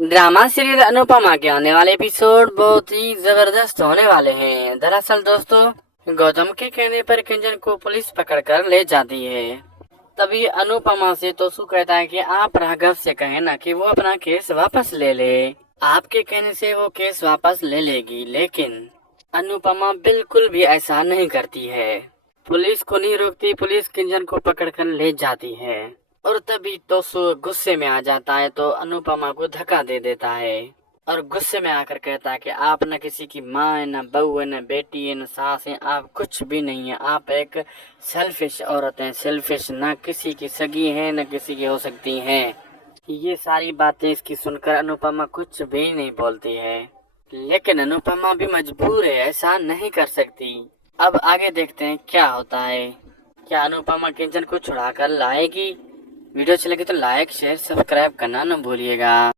Drama serial Anupama के आने वाले एपिसोड बहुत ही जबरदस्त होने वाले हैं। दरअसल दोस्तों, गौतम के कहने पर किंजल को पुलिस पकड़कर ले जाती है। तभी अनुपमा से तोसू कहता है कि आप राघव से कहें ना कि वो अपना केस वापस ले ले। आपके कहने से वो केस वापस ले लेगी, लेकिन अनुपमा बिल्कुल भी ऐसा नहीं करती है। पुलिस को नहीं रोकती, पुलिस किंजल को पकड़कर ले जाती है। और तभी तोसू गुस्से में आ जाता है तो अनुपमा को धक्का दे देता है और गुस्से में आकर कहता है कि आप न किसी की माँ है, न बहू है, न बेटी है, न सास है, आप कुछ भी नहीं है। आप एक सेल्फिश औरत हैं, सेल्फिश, न किसी की सगी है न किसी की हो सकती हैं। ये सारी बातें इसकी सुनकर अनुपमा कुछ भी नहीं बोलती है, लेकिन अनुपमा भी मजबूर है, ऐसा नहीं कर सकती। अब आगे देखते हैं क्या होता है। क्या अनुपमा किंजल को छुड़ा कर लाएगी? वीडियो अच्छी लगी तो लाइक शेयर सब्सक्राइब करना न भूलिएगा।